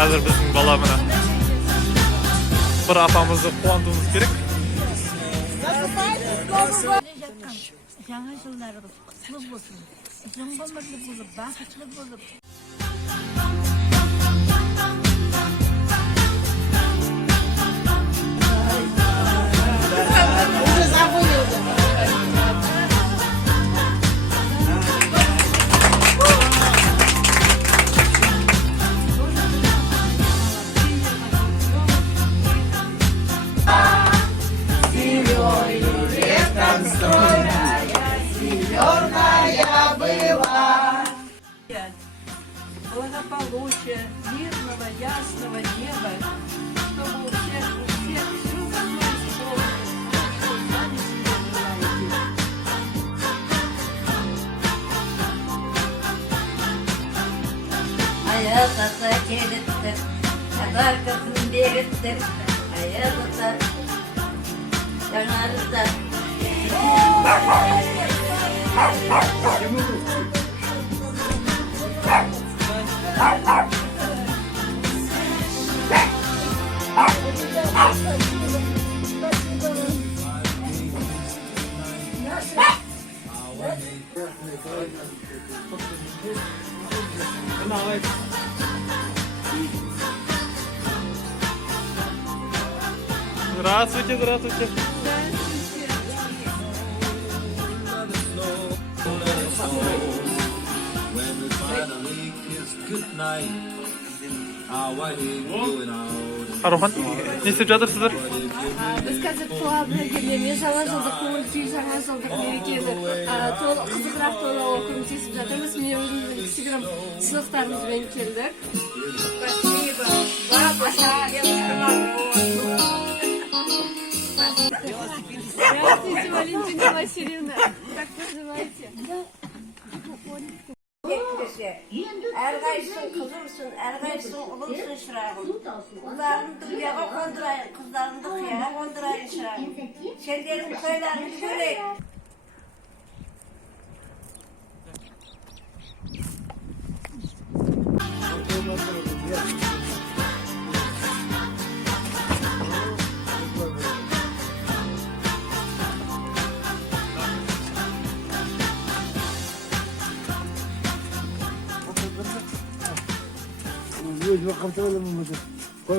Hazır bizim bala bilen bir apamızı quvantığımız gerek. Жаңа жылдарыңыз құтлы болсын. Uzun ömürlü болып, бақытты болып. Благополучия, мирного, ясного неба, чтобы у всех все исполнилось, что сами себе желаете. Hayat ata gelittir, arkasını belirttir. Hayat ata yanarızda. Здравствуйте, здравствуйте. Арухан, не істеп жатырсыздар? Біз қазір туғабына келгенмен жаңа жылдық көңіл күй, жаңа жылдық мерекені қызығырақ тойлауға көмектесіп жатырмыз. Міне өзіміздің кішігірім сыйлықтарымызбен келдік. Спасибо. Здравствуйте, Валентина Васильевна. Как поживаете? Әрқайсың қызымсың, әрқайсың ұлымсың шырағым. Ұлдарымды ұяға қондырайын, қыздарымды қияға қондырайын шырағым. Сендердің тойларыңды көрейік. Yüz bakım söyleme. Koy